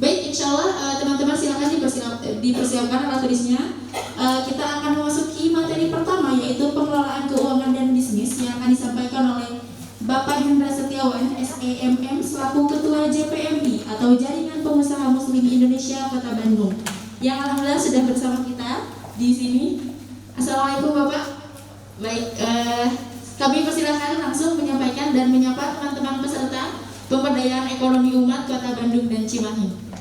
Baik, insya Allah teman-teman silakan dipersiapkan alat tulisnya. Kita akan memasuki materi pertama, yaitu pengelolaan keuangan dan bisnis yang akan disampaikan oleh Bapak Hendra Setiawan, SEMM, selaku Ketua JPMI atau Jaringan Pengusaha Muslim Indonesia Kota Bandung, yang alhamdulillah sudah bersama kita di sini. Assalamualaikum Bapak. Baik, kami persilahkan langsung menyampaikan dan menyapa teman-teman peserta pemberdayaan ekonomi umat Kota Bandung dan Cimahi.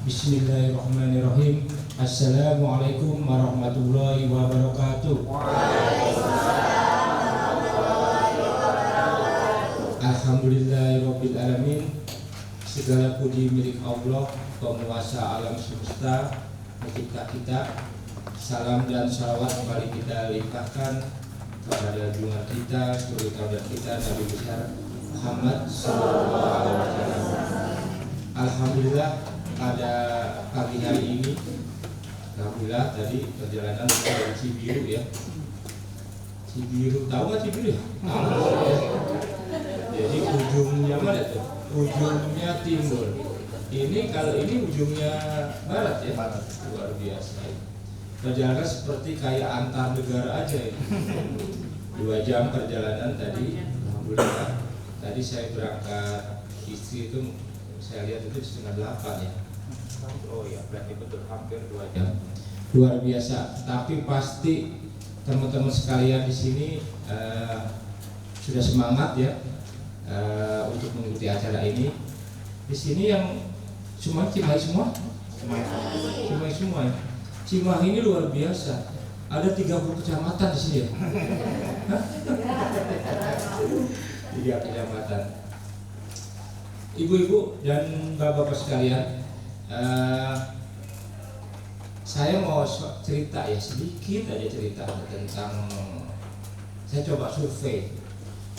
Bismillahirrahmanirrahim. Assalamualaikum warahmatullahi wabarakatuh. Alhamdulillahirabbil alamin. Segala puji milik Allah, penguasa alam semesta, pencipta kita. Salam dan salawat kembali kita limpahkan kepada junjungan kita, suri tauhid kita, Nabi besar Muhammad sallallahu alaihi wasallam. Alhamdulillah pada pagi hari ini, alhamdulillah tadi perjalanan dari Cibiru ya. Cibiru, tahu nggak Cibiru? Tahu ya. Jadi ujungnya mana tuh? Ujungnya timur. Ini kalau ini ujungnya barat ya. Barat. Luar biasa. Perjalanan seperti kayak antar negara aja ya. 2 jam perjalanan tadi. Alhamdulillah. Tadi saya berangkat istri itu saya lihat itu 7:30 ya. Oh ya, berarti betul hampir 2 jam. Luar biasa. Tapi pasti teman-teman sekalian di sini sudah semangat ya untuk mengikuti acara ini. Di sini yang cuma Cimahi semua? Cimahi semua ya. Cimahi ini luar biasa. Ada 30 kecamatan di sini ya. 3 kecamatan. Ibu-ibu dan bapak-bapak sekalian, saya mau cerita ya, sedikit aja cerita tentang saya coba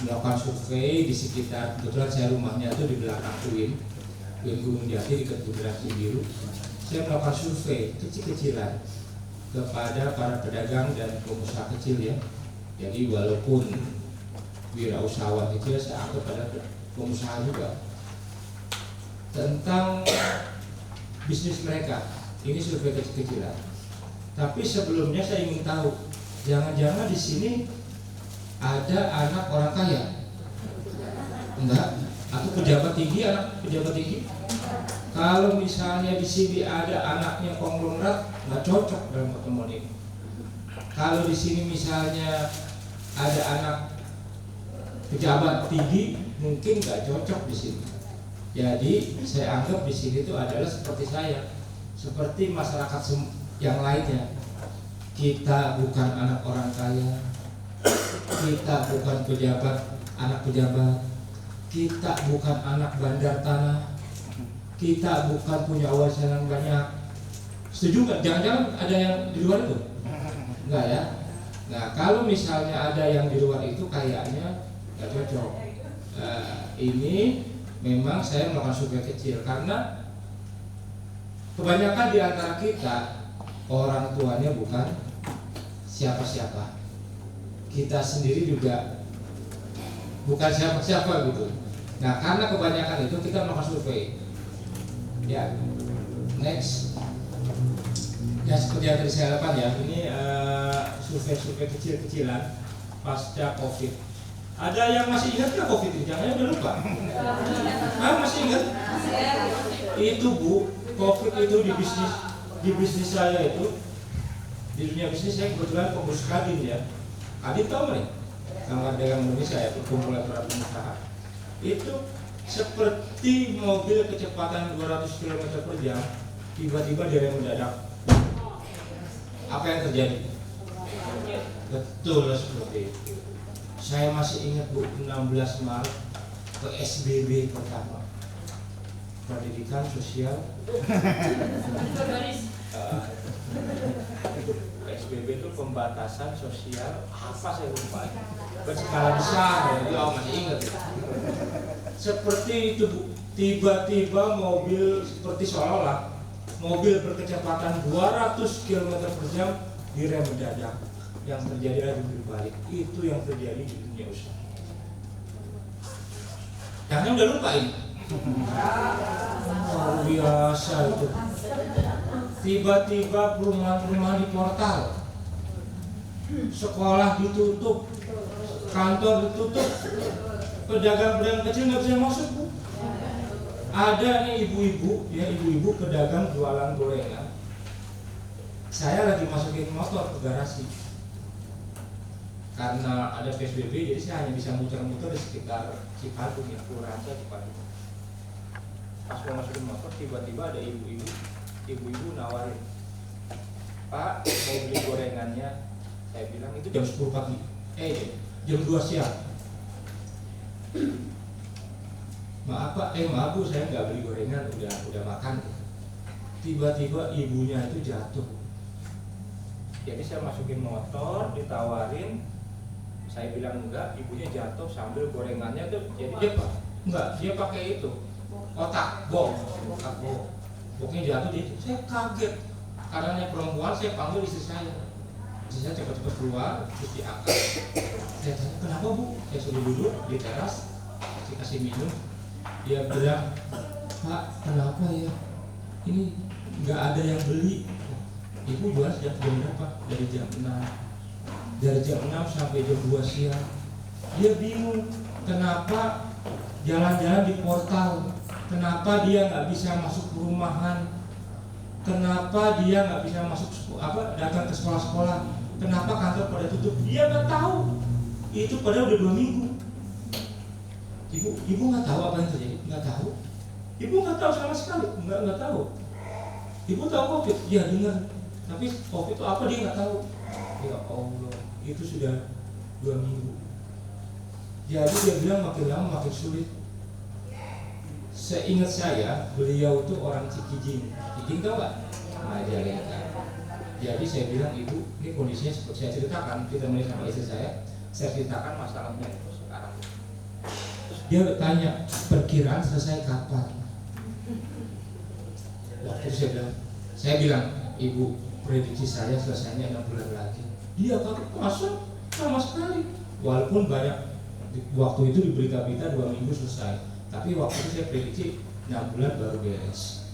melakukan survei di sekitar, kebetulan saya rumahnya itu di belakang UIN Gunung Jati di Bundaran Cibiru. Saya melakukan survei kecil-kecilan kepada para pedagang dan pengusaha kecil ya. Jadi walaupun wirausahawan kecil, saya anggap pada pengusaha juga, tentang bisnis mereka. Ini survei kecil-kecilan. Tapi sebelumnya saya ingin tahu, jangan-jangan di sini ada anak orang kaya? Enggak? Atau pejabat tinggi, anak pejabat tinggi? Kalau misalnya di sini ada anaknya konglomerat, nggak cocok dalam pertemuan ini. Kalau di sini misalnya ada anak pejabat tinggi, mungkin nggak cocok di sini. Jadi saya anggap di sini itu adalah seperti saya, seperti masyarakat yang lainnya. Kita bukan anak orang kaya, kita bukan anak pejabat, kita bukan anak bandar tanah, kita bukan punya warisan yang banyak. Setuju nggak? Jangan-jangan ada yang di luar itu? Enggak ya? Nah, kalau misalnya ada yang di luar itu kayaknya nggak cocok. Ini memang saya melakukan survei kecil karena kebanyakan di antara kita orang tuanya bukan siapa-siapa. Kita sendiri juga bukan siapa-siapa gitu. Nah, karena kebanyakan itu kita melakukan survei. Ya, next. Ya seperti yang tadi saya lakukan ya, ini survei kecil-kecilan pasca COVID. Ada yang masih ingat nggak COVID ini? Jangan udah lupa. Masih ingat? Itu Bu, COVID itu di bisnis saya itu, di dunia bisnis saya kebetulan pengurus Kadin ya. Kadin tahu nih, Kamar Dagang Indonesia ya, perkumpulan para pengusaha. Itu seperti mobil kecepatan 200 km per jam, tiba-tiba dia mendadak. Apa yang terjadi? Betul seperti itu. Saya masih ingat Bu, 16 Maret PSBB pertama, pendidikan sosial. PSBB itu pembatasan sosial apa saya lupa. Berskala besar, ya masih ingat. Seperti itu Bu, tiba-tiba mobil seperti seolah-olah mobil berkecepatan 200 km per jam direm mendadak. yang terjadi lagi berbalik. Itu yang terjadi di dunia usaha. Jangan udah lupa ini. Luar biasa itu. Tiba-tiba perumahan-perumahan di portal, sekolah ditutup, kantor ditutup, pedagang-pedagang kecil nggak bisa masuk, Bu. Ada nih ibu-ibu, ya ibu-ibu pedagang jualan gorengan. Saya lagi masukin motor ke garasi. Karena ada PSBB, jadi saya hanya bisa muter-muter di sekitar Cipatung, ya, Kelurahan Cipatung. Pas mau masukin motor, tiba-tiba ada ibu-ibu nawarin, Pak, mau beli gorengannya. Saya bilang itu jam 10 pagi, jam 2 siang. Maaf Pak, maaf Bu, saya nggak beli gorengan, udah makan. Tiba-tiba ibunya itu jatuh. Jadi saya masukin motor, ditawarin, saya bilang enggak, ibunya jatuh sambil gorengannya tuh jadi dia Pak, enggak, dia pakai itu otak bok, boknya jatuh. Dia, saya kaget karena perempuan. Saya panggil istri saya cepat-cepat keluar, terus diangkat. Saya tanya, kenapa Bu? Saya suruh duduk di teras, kasih minum. Dia bilang, Pak, kenapa ya? Ini nggak ada yang beli. Ibu jual sejak jam berapa? Dari jam 6. Dari jam 6 sampai jam 2 siang. Dia bingung, kenapa jalan-jalan di portal, kenapa dia nggak bisa masuk perumahan, kenapa dia nggak bisa masuk datang ke sekolah-sekolah, kenapa kantor pada tutup. Dia nggak tahu. Itu padahal udah 2 minggu. Ibu nggak tahu apa yang terjadi, nggak tahu. Ibu nggak tahu sama sekali, nggak tahu. Ibu tahu COVID, ya dengar. Tapi COVID itu apa dia nggak tahu. Ya Allah, itu sudah 2 minggu. Jadi dia bilang makin lama makin sulit. Seingat saya, beliau itu orang Cikijing. Cikijing tahu nggak? Nah, jadi saya bilang, Ibu, ini kondisinya seperti saya ceritakan, ditemani sama istri saya ceritakan masalahnya itu sekarang. Terus dia bertanya, perkiraan selesai kapan? Waktu saya bilang, Ibu, prediksi saya selesainya 6 bulan lagi. Dia kaget, masa sama sekali. Walaupun banyak waktu itu di berita-berita 2 minggu selesai, tapi waktu itu saya prediksi 6 bulan baru beres.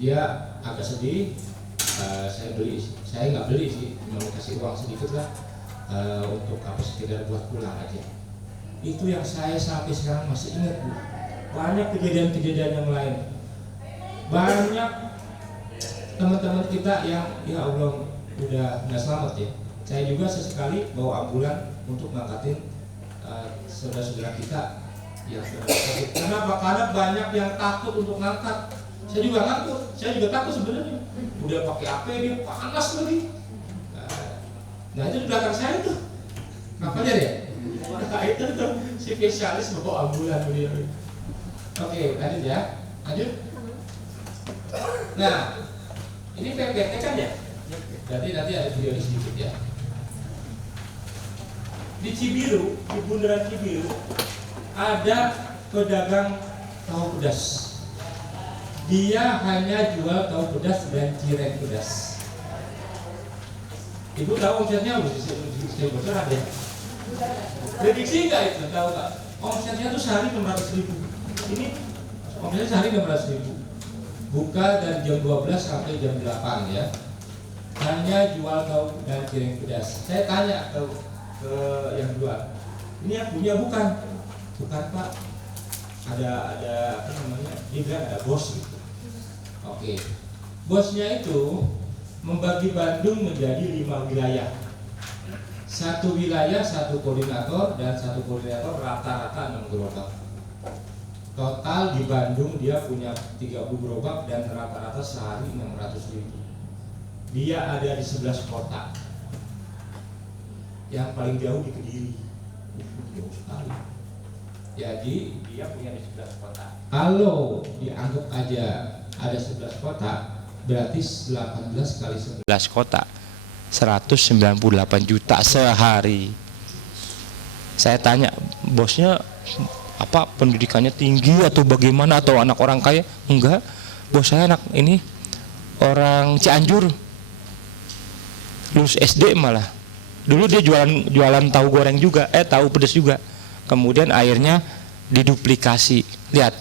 Dia agak sedih. Saya nggak beli sih, cuma kasih uang sedikit lah untuk sekedar buat pulang aja. Itu yang saya sampai sekarang masih ingat, Bu. Banyak kejadian-kejadian yang lain. Banyak teman-teman kita yang ya Allah udah nggak selamat ya. Saya juga sesekali bawa ambulan untuk ngangkatin saudara-saudara kita yang sudah sakit. Kenapa? Karena banyak yang takut untuk ngangkat. Saya juga takut sebenarnya. Udah pakai APD panas lagi. Nah itu di belakang saya tuh. Kapalnya ya? Nah itu tuh spesialis bawa ambulan beliau. Oke, lanjut ya. Lanjut. Nah, ini PPT kan ya? Berarti nanti ada video ini sedikit ya. Di Cibiru, di Bundaran Cibiru, ada pedagang tahu pedas. Dia hanya jual tahu pedas dan cireng pedas. Ibu tahu omsetnya bisa bocoran ya? Prediksi nggak itu? Tahu nggak? Omsetnya tuh sehari 600.000. Ini omsetnya sehari 600.000. Buka dari jam 12 sampai jam 8 ya. Hanya jual tahu dan cireng pedas. Saya tanya ke yang jual, ini yang punya bukan Pak. Ada apa namanya? Dia bilang ada bos gitu. Oke. Bosnya itu membagi Bandung menjadi 5 wilayah. Satu wilayah, satu koordinator, dan satu koordinator rata-rata 6 gerobak. Total di Bandung dia punya 30 gerobak dan rata-rata sehari 600.000. Dia ada di 11 kota. Yang paling jauh di Kediri. Jauh sekali. Jadi dia punya di 11 kota. Kalau dianggap aja ada 11 kota, berarti 18 kali 11 kota 198 juta sehari. Saya tanya, bosnya apa pendidikannya tinggi atau bagaimana, atau anak orang kaya? Enggak, bos saya anak ini orang Cianjur. lulus SD malah. Dulu dia jualan tahu goreng juga, tahu pedas juga. Kemudian akhirnya diduplikasi. Lihat,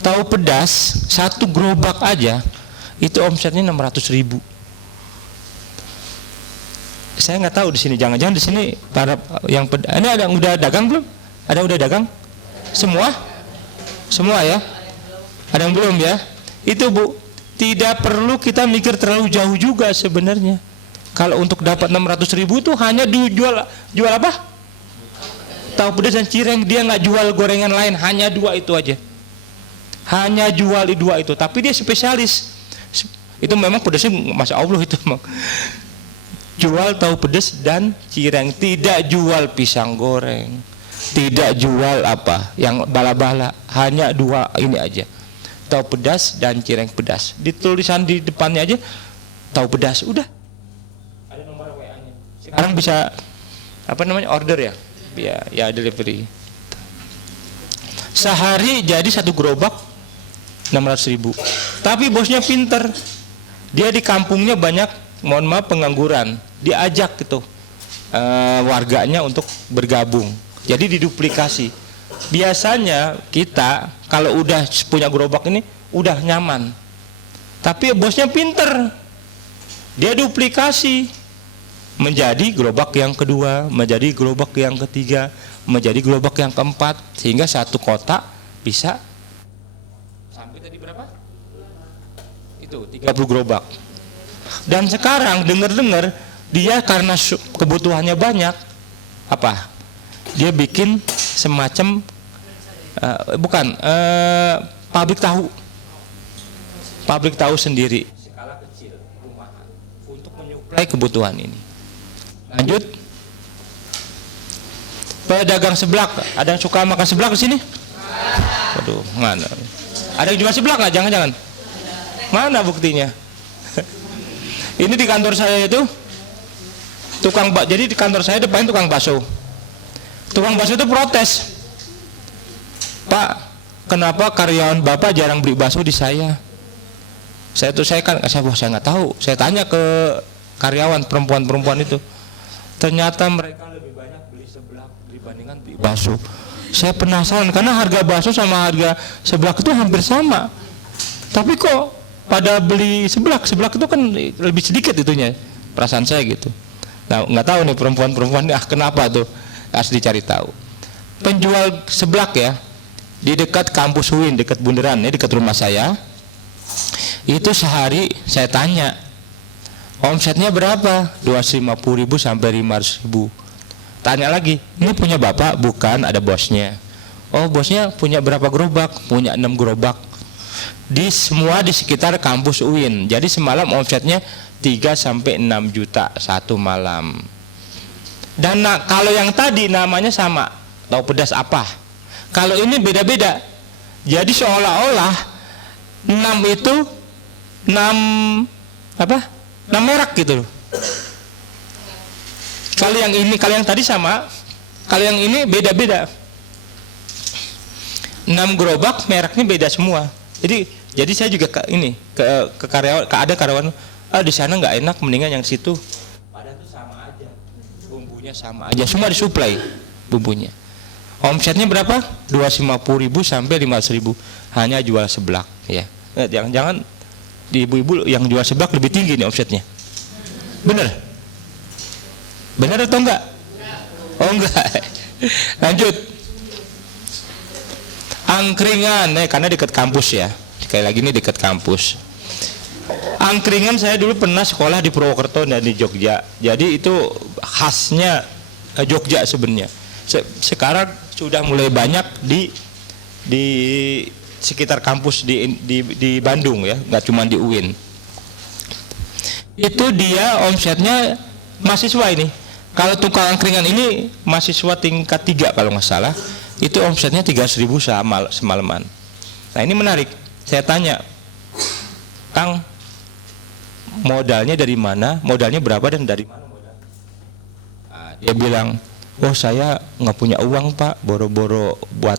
tahu pedas satu gerobak aja itu omsetnya 600.000. Saya nggak tahu di sini, jangan-jangan di sini para yang ini ada yang udah dagang belum? Ada yang udah dagang? Semua ya? Ada yang belum ya? Itu Bu, tidak perlu kita mikir terlalu jauh juga sebenarnya. Kalau untuk dapat 600.000 itu hanya jual apa? Tahu pedas dan cireng, dia nggak jual gorengan lain, hanya 2 itu aja. Hanya jual 2 itu, tapi dia spesialis. Itu memang pedasnya Masya Allah itu memang. Jual tahu pedas dan cireng, tidak jual pisang goreng, tidak jual apa yang bala-bala, hanya 2 ini aja, tahu pedas dan cireng pedas. Di tulisan di depannya aja tahu pedas, udah ada nomor WA-nya. Sekarang bisa apa namanya, order ya, ya delivery. Sehari jadi 1 gerobak 600.000. Tapi bosnya pinter, dia di kampungnya banyak, mohon maaf, pengangguran. Diajak gitu warganya untuk bergabung, jadi diduplikasi. Biasanya kita kalau udah punya gerobak ini udah nyaman, tapi bosnya pinter, dia duplikasi menjadi gerobak yang kedua, menjadi gerobak yang ketiga, menjadi gerobak yang keempat, sehingga satu kota bisa sampai tadi berapa? Itu 30 gerobak. Dan sekarang dengar-dengar dia karena kebutuhannya banyak, apa? Dia bikin semacam pabrik tahu sendiri, skala kecil, rumahan, untuk menyuplai kebutuhan ini. Lanjut, pedagang seblak, ada yang suka makan seblak di sini? Waduh, mana? Ada yang jual seblak nggak? Jangan-jangan? Mana buktinya? Ini di kantor saya itu jadi di kantor saya depan tukang bakso. Tukang bakso itu protes, Pak, kenapa karyawan Bapak jarang beli bakso di saya? Saya nggak tahu. Saya tanya ke karyawan perempuan itu, ternyata mereka lebih banyak beli seblak dibandingkan beli bakso. Saya penasaran karena harga bakso sama harga seblak itu hampir sama, tapi kok pada beli seblak itu kan lebih sedikit itunya, perasaan saya gitu. Nah, nggak tahu nih perempuan kenapa tuh, harus dicari tahu. Penjual seblak ya di dekat kampus UIN, dekat Bundaran, dekat rumah saya, itu sehari saya tanya omsetnya berapa, 250.000 sampai 500.000. Tanya lagi, ini punya Bapak? Bukan, ada bosnya. Oh, bosnya punya berapa gerobak? Punya 6 gerobak. Semua di sekitar kampus UIN. Jadi semalam omsetnya 3 sampai 6 juta satu malam. Dan kalau yang tadi namanya sama, tahu pedas apa. Kalau ini beda-beda. Jadi seolah-olah 6 itu 6 merek gitu loh. Kalau yang tadi sama, kalau yang ini beda-beda. 6 gerobak mereknya beda semua. Jadi saya juga ke karyawan, ada karyawan, di sana nggak enak, mendingan yang situ. Padahal itu sama aja, bumbunya sama aja, semua disuplai bumbunya. Omsetnya berapa? 250.000 sampai 500.000, hanya jual seblak ya. Jangan-jangan di ibu-ibu yang jual seblak lebih tinggi nih omsetnya. Bener atau enggak? Oh enggak. Lanjut. Angkringan, karena dekat kampus ya. Sekali lagi ini dekat kampus. Angkringan saya dulu pernah sekolah di Purwokerto dan di Jogja. Jadi itu khasnya Jogja sebenarnya. Sekarang sudah mulai banyak di sekitar kampus di Bandung ya, nggak cuma di UIN. Itu dia omsetnya mahasiswa ini. Kalau tukang angkringan ini mahasiswa tingkat 3 kalau nggak salah, itu omsetnya 300.000 semalaman. Nah ini menarik. Saya tanya, Kang, modalnya dari mana? Modalnya berapa dan dari mana modal? Dia bilang, oh saya nggak punya uang Pak, boro-boro buat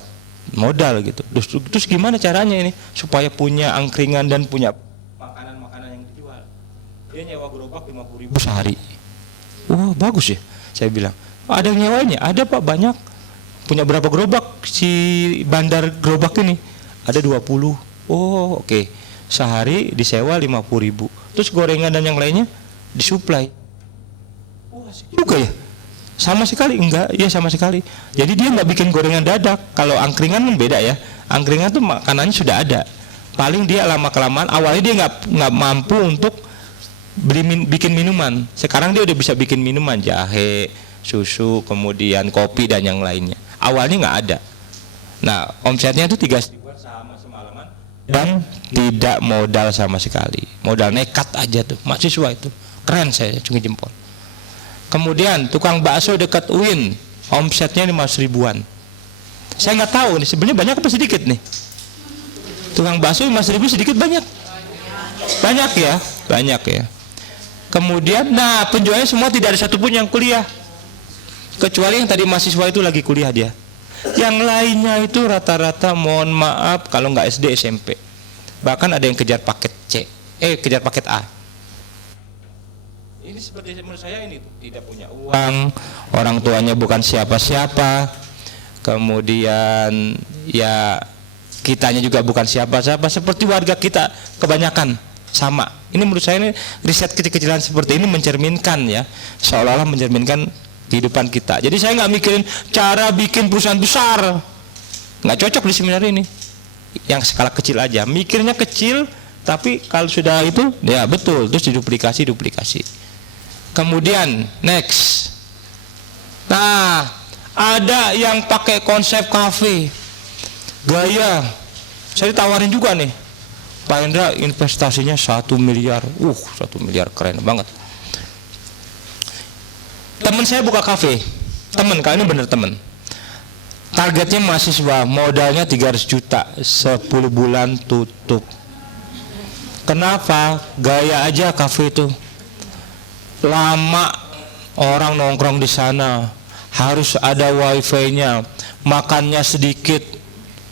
modal gitu. Terus gimana caranya ini supaya punya angkringan dan punya makanan-makanan yang dijual? Dia nyewa gerobak 50.000 sehari. Wah bagus ya, saya bilang. Ada yang nyewanya? Ada Pak, banyak. Punya berapa gerobak si bandar gerobak ini? Ada 20. Oh oke. Sehari disewa 50.000. Terus gorengan dan yang lainnya disuplai. Oh asik juga ya. Sama sekali enggak, ya sama sekali. Jadi dia nggak bikin gorengan dadak. Kalau angkringan kan beda ya. Angkringan tuh makanannya sudah ada. Paling dia lama kelamaan. Awalnya dia nggak mampu untuk bikin minuman. Sekarang dia udah bisa bikin minuman, jahe, susu, kemudian kopi dan yang lainnya. Awalnya nggak ada. Nah omsetnya itu 3 ribuan sama semalaman dan tidak modal sama sekali. Modal nekat aja tuh. Mahasiswa itu keren, saya cungi jempol. Kemudian tukang bakso dekat UIN, omsetnya 500 ribuan. Saya nggak tahu nih sebenarnya banyak apa sedikit nih. Tukang bakso 500 ribu sedikit banyak? Banyak ya, banyak ya. Kemudian, nah penjualnya semua tidak ada satupun yang kuliah, kecuali yang tadi mahasiswa itu lagi kuliah dia. Yang lainnya itu rata-rata mohon maaf kalau nggak SD SMP. Bahkan ada yang kejar paket C, kejar paket A. Ini seperti menurut saya ini tidak punya uang, orang tuanya bukan siapa-siapa, kemudian ya kitanya juga bukan siapa-siapa, seperti warga kita kebanyakan sama. Ini menurut saya ini riset kecil-kecilan seperti ini mencerminkan ya, seolah-olah mencerminkan kehidupan kita. Jadi saya nggak mikirin cara bikin perusahaan besar, nggak cocok di seminar ini. Yang skala kecil aja, mikirnya kecil, tapi kalau sudah itu ya betul, terus diduplikasi. Kemudian next, nah ada yang pakai konsep kafe gaya. Saya ditawarin juga nih, Pak Hendra investasinya 1 miliar. 1 miliar keren banget. Temen saya buka kafe, kali ini bener temen. Targetnya mahasiswa, modalnya 300 juta, 10 bulan tutup. Kenapa? Gaya aja kafe itu. Lama orang nongkrong di sana, harus ada wifi-nya, makannya sedikit.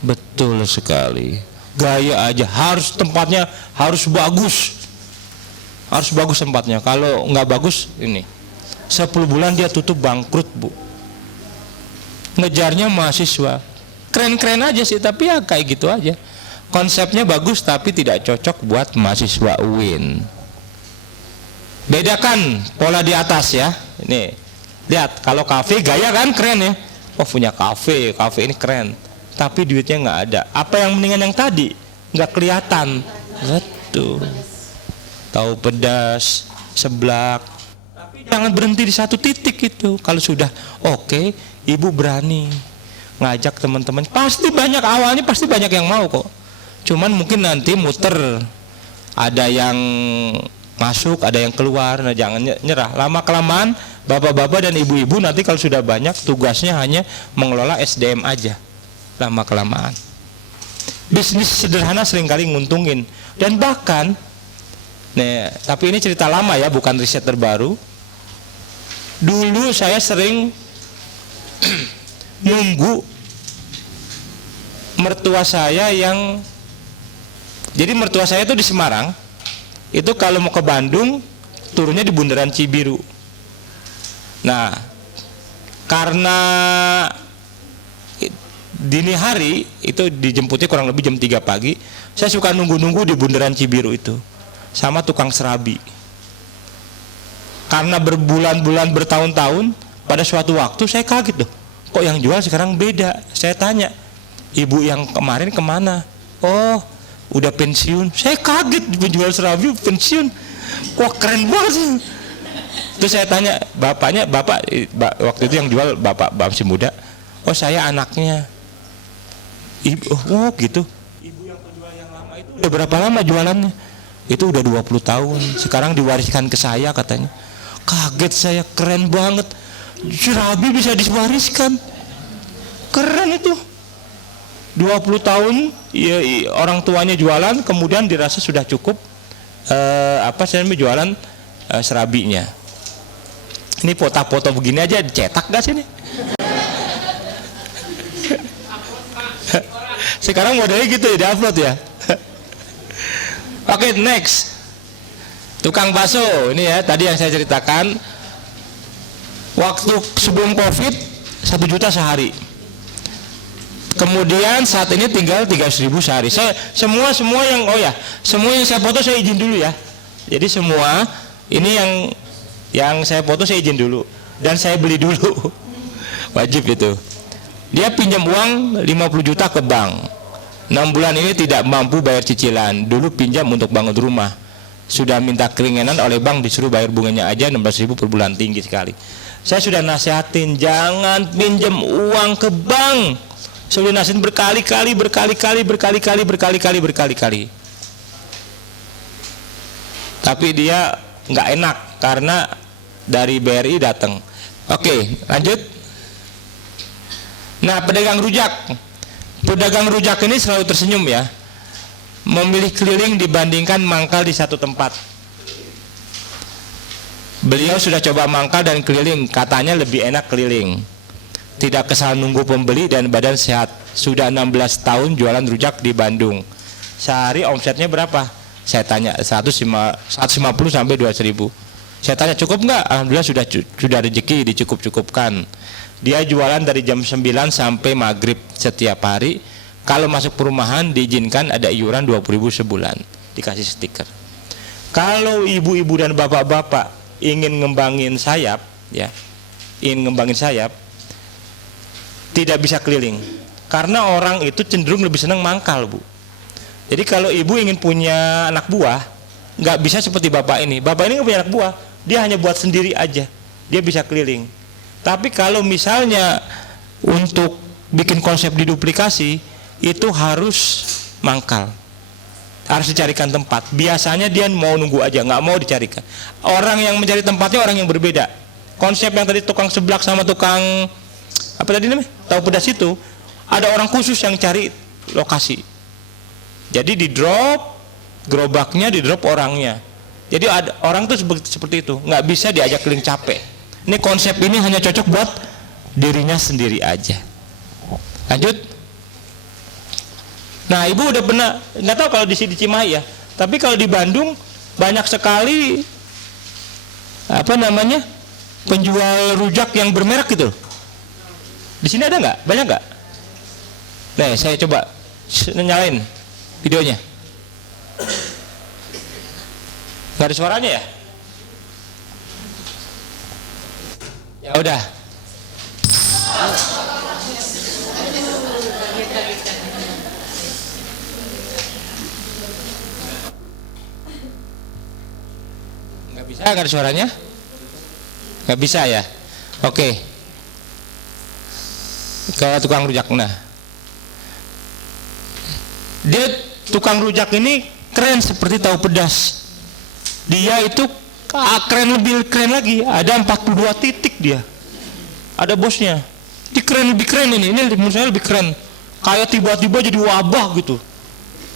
Betul sekali. Gaya aja, harus tempatnya harus bagus. Harus bagus tempatnya. Kalau nggak bagus ini 10 bulan dia tutup, bangkrut Bu. Ngejarnya mahasiswa. Keren-keren aja sih, tapi ya kayak gitu aja. Konsepnya bagus tapi tidak cocok buat mahasiswa UIN. Bedakan pola di atas ya. Ini lihat, kalau kafe gaya kan keren ya. Oh punya kafe ini keren. Tapi duitnya nggak ada. Apa yang mendingan yang tadi? Nggak kelihatan. Betul. Tahu pedas, seblak. Tapi jangan berhenti di satu titik itu. Kalau sudah oke, ibu berani ngajak teman-teman. Pasti banyak, awalnya pasti banyak yang mau kok. Cuman mungkin nanti muter. Ada yang masuk, ada yang keluar. Nah jangan nyerah. Lama kelamaan bapak-bapak dan ibu-ibu nanti kalau sudah banyak tugasnya hanya mengelola SDM aja. Lama kelamaan. Bisnis sederhana seringkali nguntungin. Dan bahkan tapi ini cerita lama ya, bukan riset terbaru. Dulu saya sering nunggu mertua saya yang, jadi mertua saya itu di Semarang. Itu kalau mau ke Bandung turunnya di Bundaran Cibiru. Nah, karena dini hari itu dijemputnya kurang lebih jam 3 pagi, saya suka nunggu-nunggu di Bundaran Cibiru itu sama tukang serabi. Karena berbulan-bulan, bertahun-tahun, pada suatu waktu saya kaget loh, kok yang jual sekarang beda. Saya tanya, ibu yang kemarin kemana? Oh, udah pensiun. Saya kaget, penjual serabi pensiun. Wah keren banget sih. Terus saya tanya bapaknya, bapak waktu itu yang jual bapak masih muda. Oh saya anaknya. Ibu, oh gitu. Ibu yang penjual yang lama itu udah berapa lama jualannya? Itu udah 20 tahun. Sekarang diwariskan ke saya katanya. Kaget saya, keren banget. Serabi bisa diwariskan. Keren itu. 20 tahun ya, orang tuanya jualan, kemudian dirasa sudah cukup jualan serabinya. Ini foto-foto begini aja dicetak gak sih nih? Sekarang modelnya gitu ya, di-upload ya. Oke, next. Tukang bakso ini ya, tadi yang saya ceritakan. Waktu sebelum COVID 1 juta sehari. Kemudian saat ini tinggal 300.000 sehari. Saya semua yang saya foto saya izin dulu ya. Jadi semua ini yang saya foto saya izin dulu dan saya beli dulu. Wajib itu. Dia pinjam uang 50 juta ke bank. 6 bulan ini tidak mampu bayar cicilan. Dulu pinjam untuk bangun rumah. Sudah minta keringanan oleh bank, disuruh bayar bunganya aja 16.000 per bulan, tinggi sekali. Saya sudah nasihatin jangan pinjam uang ke bank. Saya sudah nasihatin berkali-kali. Tapi dia nggak enak karena dari BRI datang. Oke, lanjut. Nah, pedagang rujak ini selalu tersenyum ya. Memilih keliling dibandingkan mangkal di satu tempat. Beliau sudah coba mangkal dan keliling, katanya lebih enak keliling. Tidak kesal nunggu pembeli dan badan sehat. Sudah 16 tahun jualan rujak di Bandung. Sehari omsetnya berapa? Saya tanya 150 sampai 200.000. Saya tanya cukup nggak? Alhamdulillah sudah rezeki dicukup-cukupkan. Dia jualan dari jam 9 sampai maghrib setiap hari. Kalau masuk perumahan diizinkan ada iuran 20.000 sebulan, dikasih stiker. Kalau ibu-ibu dan bapak-bapak ingin ngembangin sayap, tidak bisa keliling, karena orang itu cenderung lebih senang mangkal, Bu. Jadi kalau ibu ingin punya anak buah, nggak bisa seperti bapak ini. Bapak ini nggak punya anak buah, dia hanya buat sendiri aja, dia bisa keliling. Tapi kalau misalnya untuk bikin konsep diduplikasi, itu harus mangkal, harus dicarikan tempat. Biasanya dia mau nunggu aja, nggak mau dicarikan. Orang yang mencari tempatnya orang yang berbeda. Konsep yang tadi tukang seblak sama tukang apa tadi namanya, tahu pedas itu, ada orang khusus yang cari lokasi. Jadi di drop gerobaknya, di drop orangnya. Jadi ada orang tuh seperti itu, nggak bisa diajak keliling capek. Ini konsep ini hanya cocok buat dirinya sendiri aja. Lanjut. Nah, ibu udah pernah, nggak tahu kalau di Cimahi ya, tapi kalau di Bandung banyak sekali penjual rujak yang bermerek gitu. Di sini ada nggak? Banyak nggak? Nah, saya coba nyalain videonya. Nggak ada suaranya ya? Ya udah. Bisa nggak ada suaranya? Nggak bisa ya? Oke. Ke tukang rujak. Nah, dia tukang rujak ini keren seperti tahu pedas. Dia itu keren, lebih keren lagi. Ada 42 titik dia. Ada bosnya. Lebih keren ini menurut saya lebih keren. Kayak tiba-tiba jadi wabah gitu.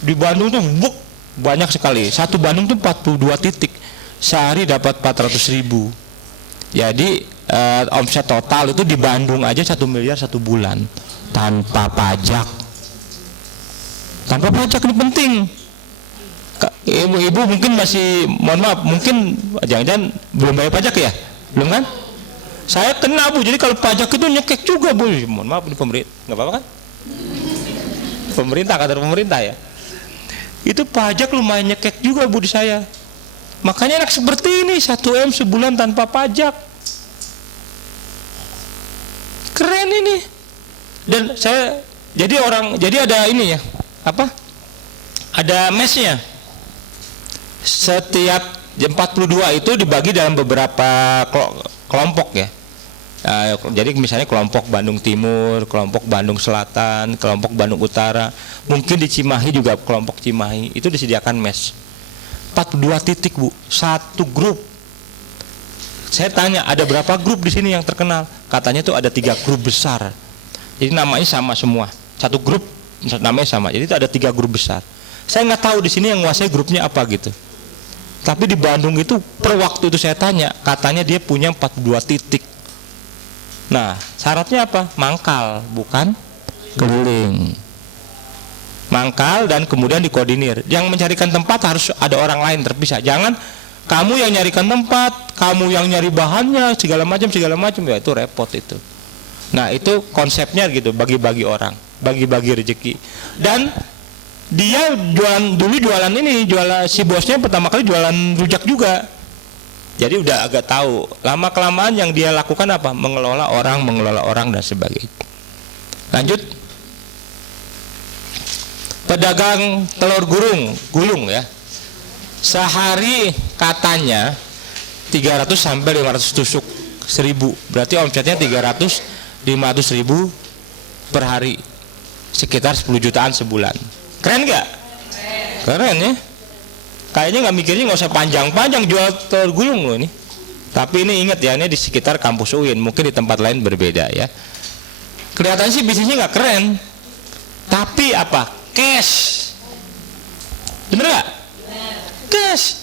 Di Bandung tuh banyak sekali. Satu Bandung tuh 42 titik. Sehari dapat 400.000. Jadi omset total itu di Bandung aja 1 miliar 1 bulan tanpa pajak. Tanpa pajak ini penting. Ibu mungkin masih, mohon maaf, mungkin jangan-jangan belum bayar pajak ya? Belum kan? Saya kena, Bu. Jadi kalau pajak itu nyekek juga, Bu. Mohon maaf, ini pemerintah, nggak apa-apa kan? Pemerintah, kantor pemerintah ya. Itu pajak lumayan nyekek juga, Bu, di saya. Makanya enak seperti ini, 1 M sebulan tanpa pajak. Keren ini. Dan saya jadi ada ini ya, ada mesnya. Setiap 42 itu dibagi dalam beberapa kelompok ya. Jadi misalnya kelompok Bandung Timur, kelompok Bandung Selatan, kelompok Bandung Utara, mungkin di Cimahi juga kelompok Cimahi, itu disediakan mes. 42 titik, Bu, satu grup. Saya tanya ada berapa grup di sini yang terkenal? Katanya tuh ada 3 grup besar. Jadi namanya sama semua. Satu grup namanya sama. Jadi itu ada 3 grup besar. Saya nggak tahu di sini yang menguasai grupnya apa gitu. Tapi di Bandung itu per waktu itu saya tanya, katanya dia punya 42 titik. Nah, syaratnya apa? Mangkal, bukan keliling. Mangkal dan kemudian dikoordinir. Yang mencarikan tempat harus ada orang lain terpisah. Jangan Kamu yang nyarikan tempat, kamu yang nyari bahannya, segala macam ya itu repot itu. Nah itu konsepnya gitu, bagi-bagi orang, bagi-bagi rezeki. Dan dia jualan ini, si bosnya pertama kali jualan rujak juga. Jadi udah agak tahu. Lama kelamaan yang dia lakukan apa? Mengelola orang dan sebagainya. Lanjut. Pedagang telur gulung ya. Sehari katanya 300 sampai 500 tusuk 1000. Berarti omsetnya 300-500 ribu per hari. Sekitar 10 jutaan sebulan. Keren nggak? Keren ya. Kayaknya nggak mikirnya nggak usah panjang-panjang jual telur gulung loh ini. Tapi ini ingat ya, ini di sekitar kampus UIN. Mungkin di tempat lain berbeda ya. Kelihatannya sih bisnisnya nggak keren. Tapi apa? Cash. Bener nggak? Cash.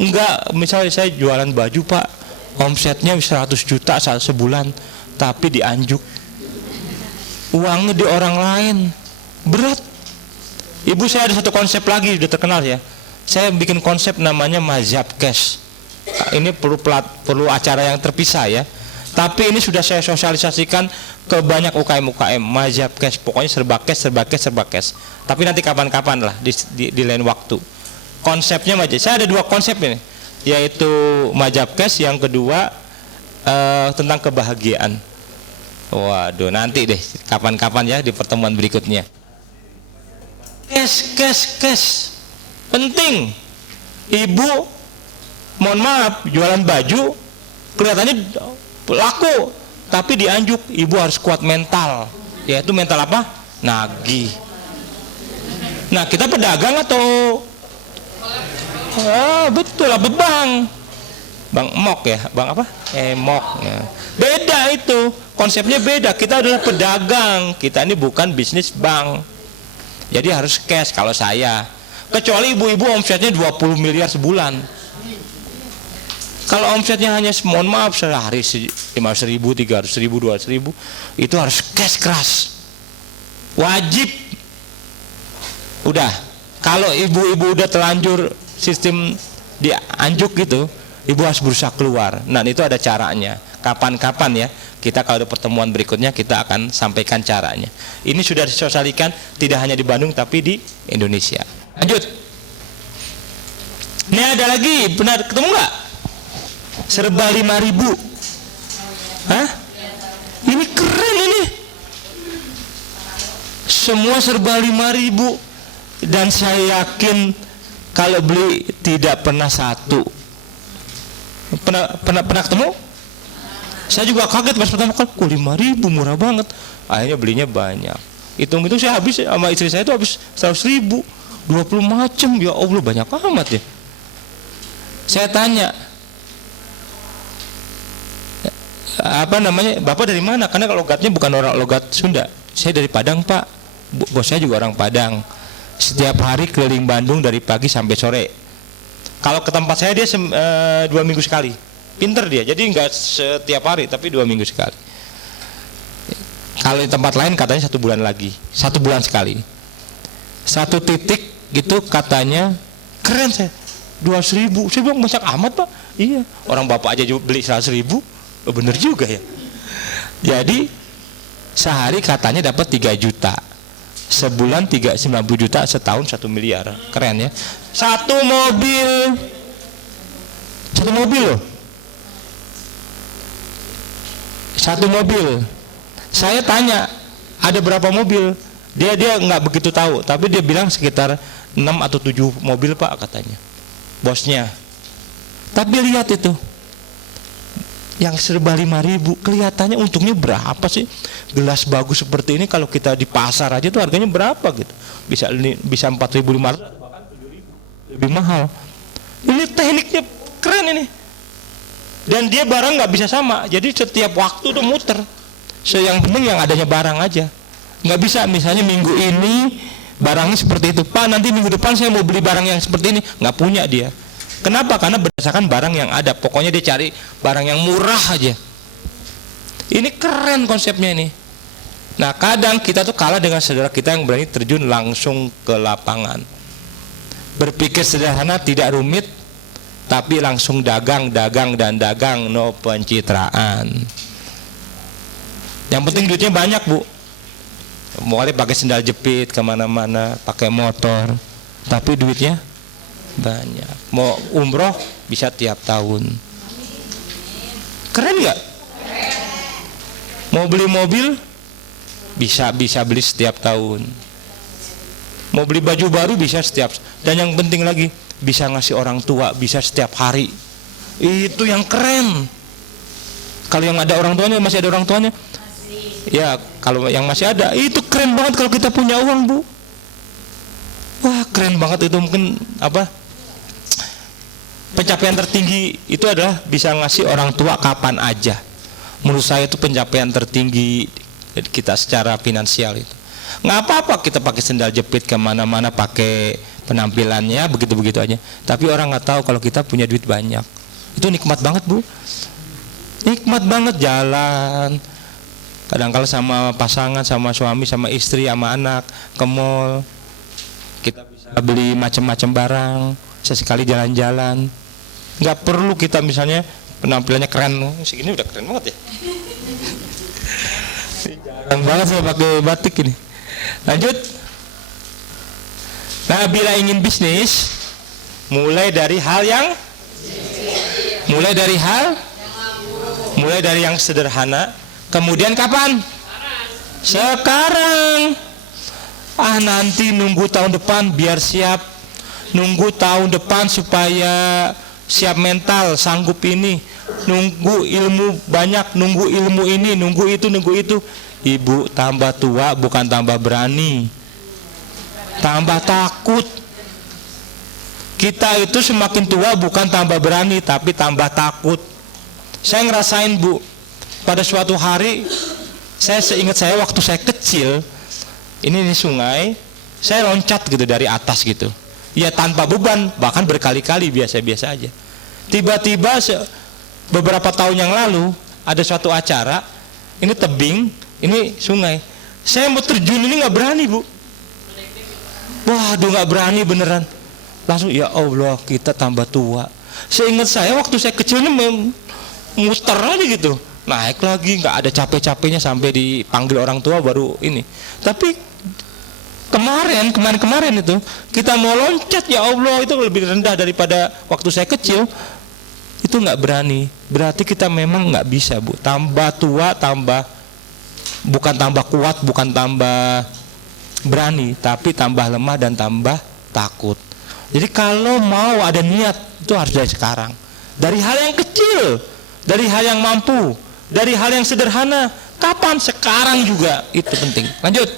Enggak, misalnya saya jualan baju pak, omsetnya 100 juta sebulan, tapi dianjuk. Uangnya di orang lain. Berat. Ibu saya ada satu konsep lagi, udah terkenal ya. Saya bikin konsep namanya mazhab cash. Ini perlu acara yang terpisah ya. Tapi ini sudah saya sosialisasikan ke banyak UKM mazhab cash. Pokoknya serba cash. Tapi nanti kapan-kapan lah di lain waktu. Konsepnya mazhab. Saya ada 2 konsep ini, yaitu mazhab cash, yang kedua tentang kebahagiaan. Waduh, nanti deh kapan-kapan ya di pertemuan berikutnya. Cash. Penting. Ibu, mohon maaf, jualan baju kelihatannya laku, tapi dianjuk. Ibu harus kuat mental. Yaitu mental apa? Nagih. Nah, kita pedagang atau betul lah, Bang Emok ya, Bang apa? Emok ya. Beda itu, konsepnya beda. Kita adalah pedagang, kita ini bukan bisnis bank. Jadi harus cash kalau saya. Kecuali ibu-ibu omsetnya 20 miliar sebulan. Kalau omsetnya hanya, mohon maaf, sehari 500 ribu, 300 ribu, 200 ribu, itu harus cash keras. Wajib. Udah. Kalau ibu-ibu udah telanjur sistem dianjuk gitu, ibu harus berusaha keluar. Nah itu ada caranya. Kapan-kapan ya, kita kalau ada pertemuan berikutnya kita akan sampaikan caranya. Ini sudah disosialisasikan tidak hanya di Bandung tapi di Indonesia. Lanjut. Ini ada lagi, benar ketemu nggak? Serba 5.000. Hah? Ini keren ini. Semua serba 5.000. Dan saya yakin kalau beli tidak pernah satu. Pernah ketemu? Saya juga kaget pas pertama kali, kok 5.000 murah banget. Akhirnya belinya banyak. Hitung-hitung saya habis, sama istri saya itu habis 100.000. 20 macam, ya Allah banyak amat ya. Saya tanya, apa namanya, Bapak dari mana? Karena kalau logatnya bukan orang logat Sunda. Saya dari Padang pak. Bos saya juga orang Padang. Setiap hari keliling Bandung dari pagi sampai sore. Kalau ke tempat saya dia 2 minggu sekali. Pinter dia, jadi nggak setiap hari tapi 2 minggu sekali. Kalau di tempat lain katanya 1 bulan lagi, 1 bulan sekali. 1 titik gitu katanya keren. Saya 200.000. Saya bilang banyak amat pak. Iya, orang bapak aja beli 100.000. Bener juga ya. Jadi sehari katanya dapat 3 juta, sebulan 90 juta, setahun 1 miliar. Keren ya. Satu mobil loh. 1 mobil. Saya tanya ada berapa mobil, dia nggak begitu tahu, tapi dia bilang sekitar 6 atau 7 mobil pak katanya bosnya. Tapi lihat itu yang serba 5.000, kelihatannya untungnya berapa sih? Gelas bagus seperti ini kalau kita di pasar aja tuh harganya berapa gitu, bisa 4.500 bahkan 7.000, lebih mahal. Ini tekniknya keren ini. Dan dia barang nggak bisa sama, jadi setiap waktu tuh muter. Yang penting yang adanya barang aja. Nggak bisa misalnya minggu ini barangnya seperti itu, pak nanti minggu depan saya mau beli barang yang seperti ini, nggak punya dia. Kenapa? Karena berdasarkan barang yang ada. Pokoknya dia cari barang yang murah aja. Ini keren konsepnya ini. Nah kadang kita tuh kalah dengan saudara kita yang berani terjun langsung ke lapangan. Berpikir sederhana, tidak rumit, tapi langsung dagang, no pencitraan. Yang penting duitnya banyak, Bu. Boleh pakai sendal jepit kemana-mana, pakai motor, tapi duitnya banyak. Mau umroh bisa tiap tahun. Keren nggak? Mau beli mobil bisa beli setiap tahun. Mau beli baju baru bisa setiap. Dan yang penting lagi, bisa ngasih orang tua bisa setiap hari. Itu yang keren. Kalau yang ada orang tuanya, masih ada orang tuanya, ya kalau yang masih ada, itu keren banget kalau kita punya uang, Bu. Wah, keren banget itu. Mungkin apa, pencapaian tertinggi itu adalah bisa ngasih orang tua kapan aja. Menurut saya itu pencapaian tertinggi kita secara finansial itu. Nggak apa-apa kita pakai sendal jepit kemana-mana, pakai penampilannya begitu-begitu aja. Tapi orang nggak tahu kalau kita punya duit banyak. Itu nikmat banget, Bu. Nikmat banget jalan. Kadang-kala sama pasangan, sama suami, sama istri, sama anak ke mall. Kita bisa beli macam-macam barang. Sesekali jalan-jalan. Nggak perlu kita misalnya penampilannya keren. Segini udah keren banget ya. Jarang banget saya pakai batik ini. Lanjut. Nah, bila ingin bisnis, mulai dari yang sederhana. Kemudian kapan? Sekarang. Nanti nunggu tahun depan biar siap. Nunggu tahun depan supaya siap mental, sanggup ini. Nunggu ilmu banyak, nunggu ilmu ini, nunggu itu. Ibu tambah tua bukan tambah berani, tambah takut. Kita itu semakin tua bukan tambah berani, tapi tambah takut. Saya ngerasain, Bu, pada suatu hari, saya seingat saya waktu saya kecil, ini di sungai, saya loncat gitu dari atas gitu. Ya tanpa beban, bahkan berkali-kali biasa-biasa aja. Tiba-tiba beberapa tahun yang lalu ada suatu acara, ini tebing, ini sungai. Saya mau terjun ini nggak berani, Bu. Waduh, nggak berani beneran. Langsung ya Allah, kita tambah tua. Seingat saya waktu saya kecilnya muter aja gitu, naik lagi, nggak ada capek-capeknya sampai dipanggil orang tua baru ini. Tapi kemarin itu kita mau loncat, ya Allah, itu lebih rendah daripada waktu saya kecil. Itu nggak berani. Berarti kita memang nggak bisa, Bu. Tambah tua, bukan tambah kuat, bukan tambah berani, tapi tambah lemah dan tambah takut. Jadi kalau mau ada niat, itu harus dari sekarang. Dari hal yang kecil, dari hal yang mampu, dari hal yang sederhana. Kapan? Sekarang juga. Itu penting. Lanjut.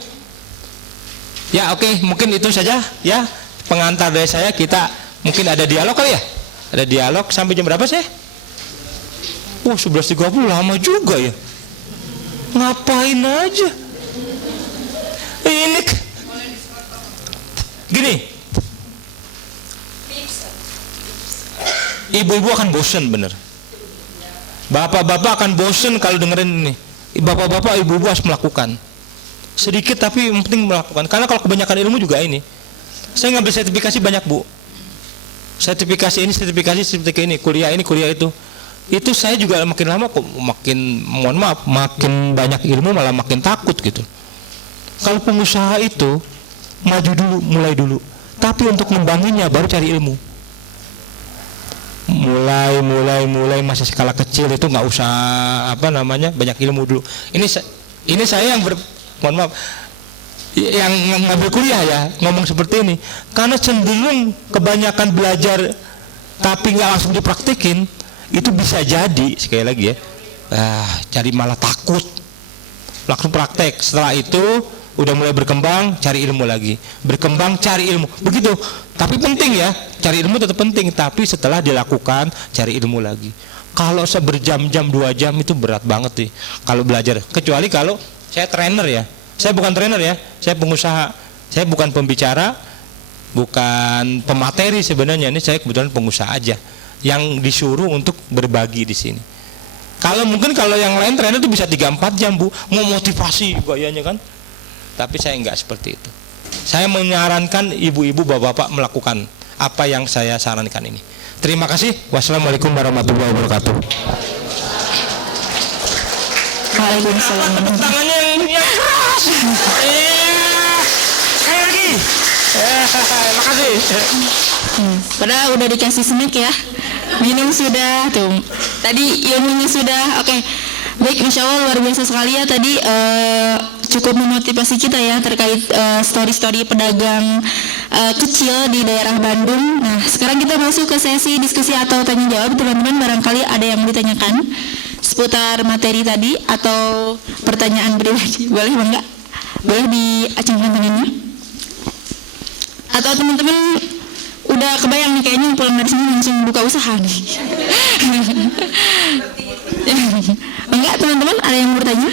Ya, oke, mungkin itu saja ya pengantar dari saya. Kita mungkin ada dialog kali ya? Ada dialog sampai jam berapa sih? 11.30, lama juga ya. Ngapain aja? Ini gini, ibu-ibu akan bosen bener. Bapak-bapak akan bosen kalau dengerin ini. Bapak-bapak, ibu-ibu harus melakukan sedikit, tapi yang penting melakukan. Karena kalau kebanyakan ilmu juga ini. Saya ngambil sertifikasi banyak, Bu. Sertifikasi ini, kuliah ini, kuliah itu. Itu saya juga makin lama kok makin banyak ilmu malah makin takut gitu. Kalau pengusaha itu maju dulu, mulai dulu. Tapi untuk membangunnya baru cari ilmu. Mulai masih skala kecil itu nggak usah banyak ilmu dulu. Ini saya yang yang ngambil kuliah ya ngomong seperti ini, karena cenderung kebanyakan belajar tapi nggak langsung dipraktikin, itu bisa jadi sekali lagi ya cari malah takut, langsung praktek. Setelah itu udah mulai berkembang, cari ilmu lagi, berkembang, cari ilmu, begitu. Tapi penting ya, cari ilmu tetap penting, tapi setelah dilakukan cari ilmu lagi. Kalau berjam-jam 2 jam itu berat banget nih kalau belajar, kecuali kalau saya trainer ya. Saya bukan trainer ya, saya pengusaha. Saya bukan pembicara, bukan pemateri sebenarnya. Ini saya kebetulan pengusaha aja yang disuruh untuk berbagi di sini. Kalau yang lain trainer itu bisa 3-4 jam, Bu, mau motivasi gayanya kan. Tapi saya enggak seperti itu. Saya menyarankan ibu-ibu, bapak-bapak melakukan apa yang saya sarankan ini. Terima kasih. Wassalamualaikum warahmatullahi wabarakatuh. Waalaikumsalam. Tepuk tangannya yang keras. Sekali lagi. Makasih. Padahal udah dikasih snack ya. Minum sudah tuh. Tadi ilmunya sudah. Oke. Baik, Masya Allah luar biasa sekali ya tadi cukup memotivasi kita ya terkait story-story pedagang kecil di daerah Bandung. Nah, sekarang kita masuk ke sesi diskusi atau tanya jawab. Teman-teman barangkali ada yang ditanyakan seputar materi tadi atau pertanyaan pribadi. Boleh enggak? Boleh diacungkan tangannya? Atau teman-teman udah kebayang nih kayaknya pulang dari sini langsung buka usaha nih. Enggak, teman-teman ada yang bertanya?